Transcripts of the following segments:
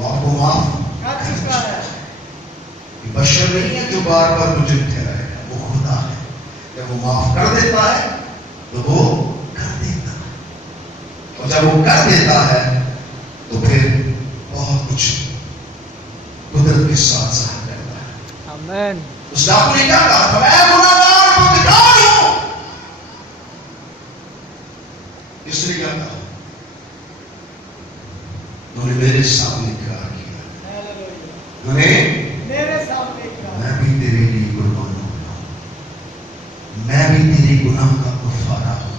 وہ آپ کو معاف کر چکا ہے. یہ بشر نہیں ہے جو بار بار مجرم ٹھہرائے گا، وہ خدا ہے. جب وہ معاف کر دیتا ہے تو وہ کر دیتا ہے، اور جب وہ کر دیتا ہے تو پھر بہت کچھ قدرت کے ساتھ ظاہر کرتا ہے. آمین. اس ڈاکو نے کیا کہا تھا؟ میں گناہگار بدکار ہوں. اس نے کیا کہا؟ انہوں نے میرے سامنے اقرار کیا. انہوں نے میرے سامنے کیا؟ میں بھی تیرے لیے قربان ہوں، میں بھی تیرے گناہ کا کفارہ ہوں،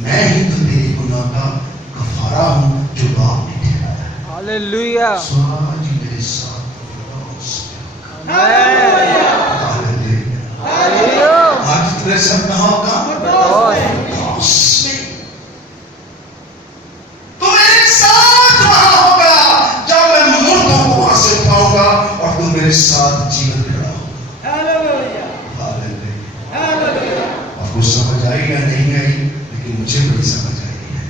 میں ہی تو تیرے گناہ کا کفارہ ہوں جو باپ نے ٹھہرایا ہے. ہاللویا. سو آج میرے ساتھ خداوند سے ہاللویا. ہاللویا. آج تیرے ساتھ کہاں ہوگا؟ خداوند میں. تو میرے ساتھ وہاں ہوگا جب میں مردوں کو وہاں سے اٹھاؤں گا، اور تو میرے ساتھ جیون کھڑا ہوگا. ہاللویا. ہاللویا. ہاللویا. آپ کو سمجھ آئی یا نہیں آئی؟ لیکن مجھے بڑی سمجھ آئی ہے.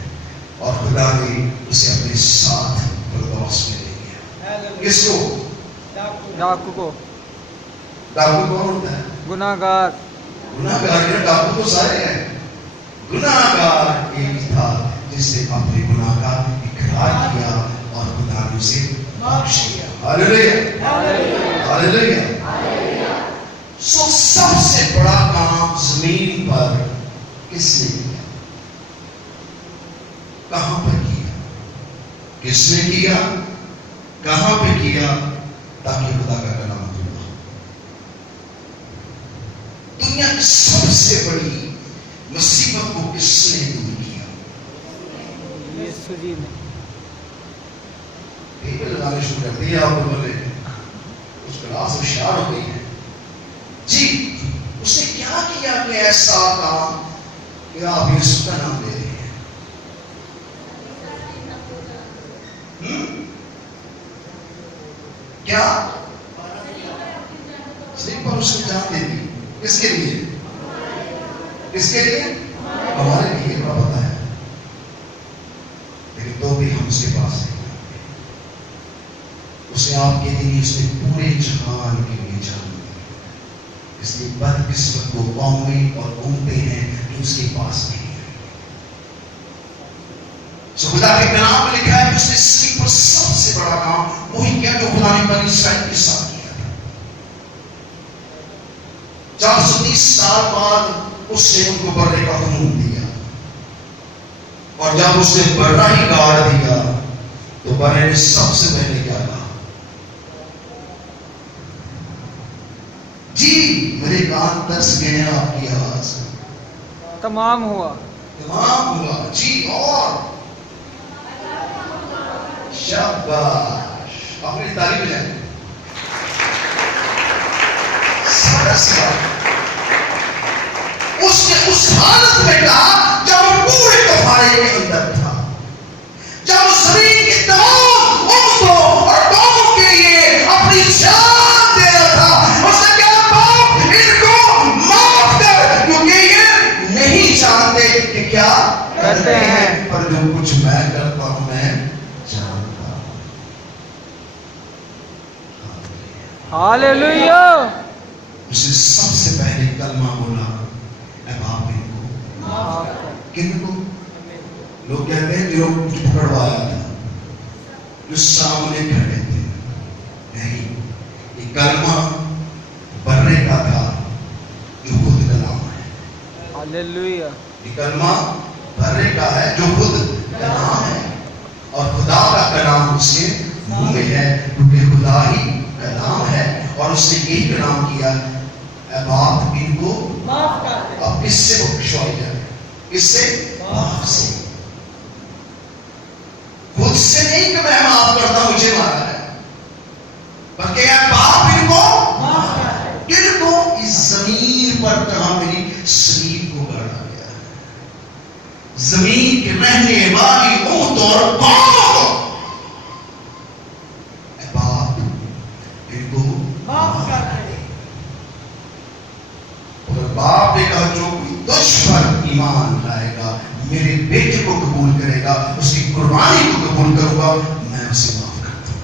اور خدا نے اسے اپنے ساتھ فردوس میں لے گیا. کس کو؟ ڈاکو کو. ڈاکو کون ہوتا ہے؟ گناہگار. گناہگار کے ڈاکو تو سارے ہیں. گناہگار ایک تھا جس نے اپنے گناہ کا اقرار کیا اور خدا نے اسے بخش دیا. ہاللویا. ہاللویا. سو سب سے بڑا کام زمین پر کس نے کیا؟ کہاں پر کیا؟ کس نے کیا؟ کہاں پہ کیا؟ تاکہ خدا کا کلام پورا ہو. دنیا کی سب سے بڑی مصیبت کو کس نے دور کیا؟ یسوع جی نے. لگانے شروع کر دیا. آپ لوگوں نے اس کلاس ہوشیار ہو گئی ہے جی. اس نے کیا کیا کہ ایسا کام کہ آپ یسوع کا نام لے رہے ہیں؟ کیا صرف پر اس نے جان دے دی. کس کے لیے؟ کس کے لیے؟ ہمارے لیے. بڑا پتا ہے، لیکن تو بھی ہم اس کے پاس نہیں. اس نے آپ کے لیے، اس نے پورے جہان کے لیے جان دی. اس لیے بدقسمت وہ قومیں اور امتیں ہیں جو اس کے پاس نہیں ہیں. سو خدا کے کلام میں لکھا ہے کہ اس نے صرف پر سب سے بڑا کام وہی کیا جو خدا نے بنی اسرائیل کے ساتھ کیا تھا. 430 سال بعد اس نے ان کو برنے کا حکم دیا، اور جب اس نے برنا ہی گاڑ دیا تو برنے نے سب سے پہلے کیا کہا؟ جی میرے کان ترس گئے ہیں آپ کی آواز. تمام ہوا. تمام ہوا جی. اور شاباش. اپنی تعریف میں جائیں. اس نے اس حالت میں کہا جب وہ پورے کفارے کے اندر تھا، جب وہ زمین کی تمام امتوں اور قوموں کے لیے اپنی جان دے رہا تھا. اس نے کہا باپ ان کو معاف کر، کیونکہ یہ نہیں جانتے کہ کیا کرتے ہیں. پر جو کچھ میں کرتا ہوں میں جانتا ہوں. ہاللویا. اسے سب سے پہلے کلمہ بولا، اے باپ ان کو معاف کر. کن کو؟ لوگ کہتے ہیں جو کچھ پکڑوایا تھا، جو سامنے کھڑے تھے. نہیں، یہ کلمہ برنے کا تھا جو خود کلام ہے. ہاللویا. یہ کلمہ برنے کا ہے جو خود کلام ہے، اور خدا کا کلام اس کے منہ میں ہے، کیونکہ خدا ہی کلام ہے. اور اس نے یہی کلام کیا، اے باپ ان کو معاف کر دے. اب اس سے بخشوائی جائے. اس سے؟ باپ سے. خود سے نہیں کہ میں معاف کرتا ہوں مجھے مارا ہے، بلکہ اے باپ ان کو معاف کر دے. ان کو اس زمین پر جہاں میری شریر کو گاڑا گیا ہے، زمین کے رہنے والی امتوں اور قوموں کو، اے باپ ان کو معاف کر دے. اور باپ نے کہا جو کوئی تجھ پر ایمان لائے گا، میرے بیٹے کو قبول کرے گا، اس کی قربانی کو قبول کروں گا، میں اسے معاف کرتا ہوں.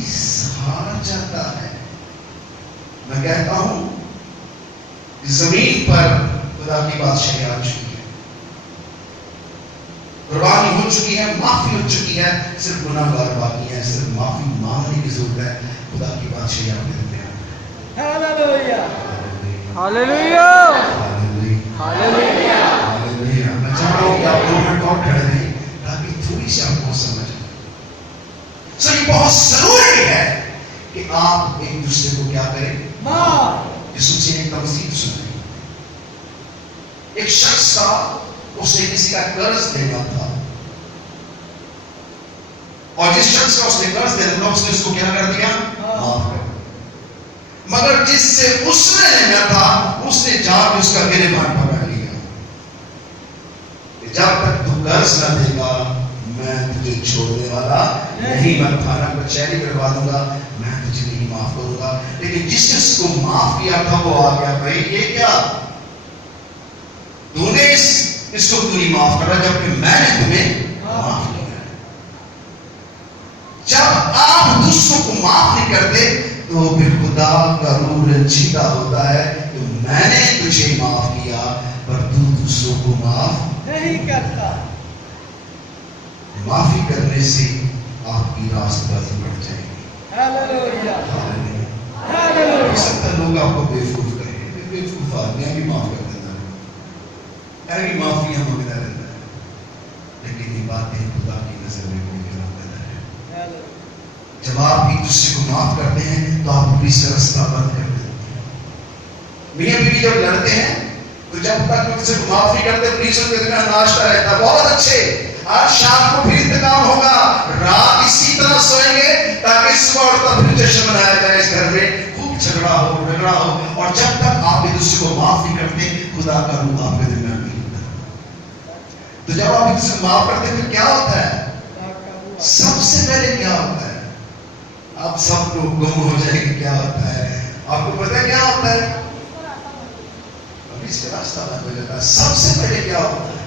ابلیس ہار جاتا ہے. میں کہتا ہوں زمین پر خدا کی بادشاہی آ چکی ہے, قربانی ہو چکی ہے, معافی ہو چکی ہے, صرف گناہ گار باقی ہے, صرف معافی مانگنے کی ضرورت ہے. خدا کی بادشاہی آپ کے درمیان ہے. Hallelujah. Hallelujah hallelujah. ہاللویا. میں چاہ رہا ہوں کہ آپ 2 منٹ اور کھڑے رہیں تاکہ تھوڑی سی آپ کو سمجھ آئے. سو یہ بہت ضروری ہے کہ آپ ایک دوسرے کو کیا کریں, یسوع سے ایک تمثیل سنیں. ایک شخص تھا, اس نے کسی کا قرض دینا تھا, اور جس شخص کا اس نے قرض دینا تھا اس نے اس کو کیا کر دیا, معاف کر دیا. مگر جس سے اس نے لینا تھا اس نے جا کے اس کا گریبان پکڑ لیا. جب تک تو قرض نہ دے گا میں تجھے چھوڑنے والا نہیں, میں تھانہ کچہری کروا دوں گا, میں تجھے نہیں معاف کروں گا. لیکن جس نے اس کو معاف کیا تھا وہ آ گیا, بھائی یہ کیا, تو نے اس کو کیوں نہیں معاف کرا جبکہ میں نے تمہیں معاف کیا. جب آپ دوسروں کو معاف نہیں کرتے تو پھر خدا کا روح رنجیدہ ہوتا ہے کہ میں نے تجھے معاف کیا پر تو دوسروں کو معاف نہیں کرتا. معافی کرنے سے آپ کی راست بازی بڑھ جائے گی. Hallelujah. ہو Hallelujah. سکتا ہے لوگ آپ کو بیوقوف کہیں, بیوقوف آدمی بھی معاف کر دیتا ہے, ایسی معافیاں مانگتا رہتا ہے, لیکن یہ باتیں خدا کی نظر میں کوئی غلط ہے. Hallelujah. جب آپ ایک دوسرے کو معاف کرتے ہیں تو آپ پولیس کا رستہ بند کر دیتے ہیں. میاں بیوی جب لڑتے ہیں تو جب تک کسی کو معاف نہیں کرتے پولیس ان کے درمیان ناشتہ رہتا ہے, بہت اچھے, آج شام کو پھر انتقام ہوگا, رات اسی طرح سوئیں گے تاکہ صبح اٹھتا پھر جشن منایا جائے اس گھر میں, خوب جھگڑا ہو. اور جب تک آپ ایک دوسرے کو معاف نہیں کرتے خدا کا روح آپ کے درمیان نہیں ہوتا. تو جب آپ ایک دوسرے کو معاف کرتے پھر کیا ہوتا ہے, سب سے پہلے کیا ہوتا ہے, آپ سب لوگ گم ہو جائیں گے کیا ہوتا ہے, آپ کو پتہ ہے کیا ہوتا ہے, ابھی اس کا راستہ بند ہو جاتا ہے. سب سے پہلے کیا ہوتا ہے,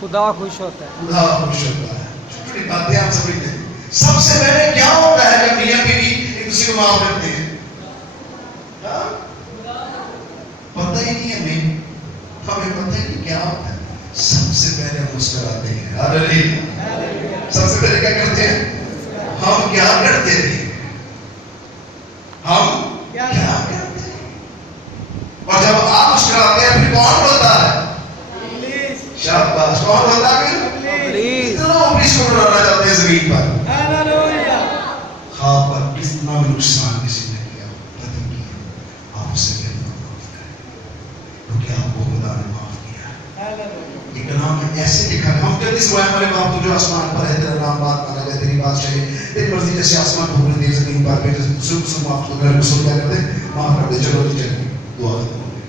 خدا خوش ہوتا ہے. خدا خوش ہوتا ہے. چھوٹی باتیں آپ سمجھتے ہیں. سب سے پہلے کیا ہوتا ہے جب میاں بیوی ایک دوسرے کو معاف کرتے ہیں, پتہ ہی نہیں ہے, ہمیں پتہ ہی نہیں کیا ہوتا ہے. سب سے پہلے ہم مسکراتے ہیں. ہاللیلویا. سب سے پہلے کیا کرتے ہیں, ہم کیا کرتے ہیں, ہم کیا کرتے ہیں. اور جب آپ مسکراتے ہیں پھر کون روتا ہے, شاباش, کون روتا ہے پھر, پلیز اتنا ابلیس کو ڈرانا چاہتے ہیں زمین پر. Hallelujah. خواب پر کتنا بھی نقصان کسی نے کیا, بدی کیا, آپ اسے کہنا معاف کریں کیونکہ آپ کو خدا نے معاف کیا. Hallelujah. یہ کلام میں ایسے لکھا ہے, ہم کہتے ہیں سوائے ہمارے باپ تو جو آسمان پر ہے, تیرا نام بات مانا جائے, تیری بادشاہی, تیری مرضی جیسے آسمان پر ہونے دے زمین پر بھی, جیسے دوسرے کو معاف کر دے, رسول کیا کرتے ہیں, معاف کر دے. چلو جی چلیے دعا ختم ہو گئی.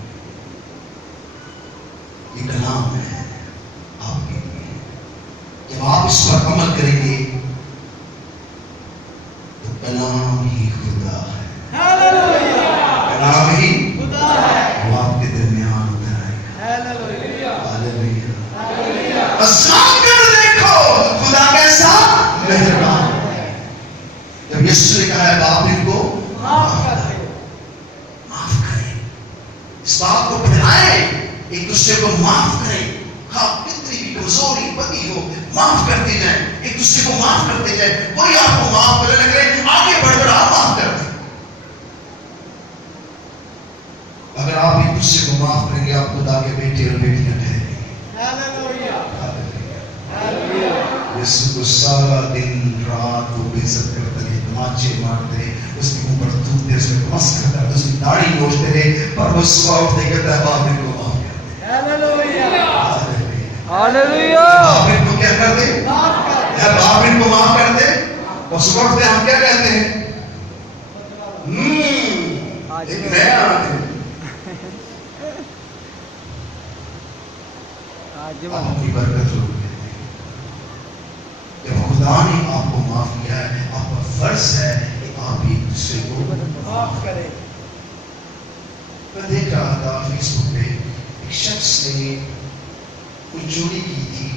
یہ کلام ہے آپ کے لیے, جب آپ اس پر عمل کریں گے تو کلام ہی خدا ہے. Hallelujah. کلام ہی خدا ہے. وہ آپ کے درمیان اتر آئے گا. Hallelujah. ہاللیلویا. Hallelujah. آسمان کر دیکھو خدا کیسا مہربان ہے. جب یسوع نے کہا ہے باپ ان کو معاف کر دے. معاف کریں, اس بات کو پھیلائیں, ایک دوسرے کو معاف کریں. ہاں کتنی بھی کمزوری بدی ہو معاف کرتے جائیں, ایک دوسرے کو معاف کرتے جائیں. کوئی آپ کو معاف کرنے لگے آگے بڑھ کر آپ معاف کر دیں. اگر آپ ایک دوسرے کو معاف کریں گے آپ خدا کے بیٹے اور بیٹیاں ٹھہریں گے. Hallelujah. ہاللیلویا. یسوع کو سارا دن رات وہ بے عزت کرتے رہے, تماچے مارتے رہے, اس کے اوپر تھوکتے, اس میں مس کرتا رہے, اس کی داڑھی نوچتے رہے, پر وہ صبح اٹھتے کہتا ہے باپ ان کو معاف کر دے. Hallelujah. ہاللویا. باپ ان کو کیا کر دے, معاف کر دے. باپ ان کو معاف کر دے. اور صبح اٹھتے ہم کیا کہتے ہیں, ایک نیا آتے ہیں. آپ اپنی برکت ضرور دیتے ہیں. جب خدا نے آپ کو معاف کیا ہے آپ کا فرض ہے کہ آپ ایک دوسرے کو معاف کرے. میں دیکھ رہا تھا فیس بک پہ ایک شخص نے کوئی چوری کی تھی,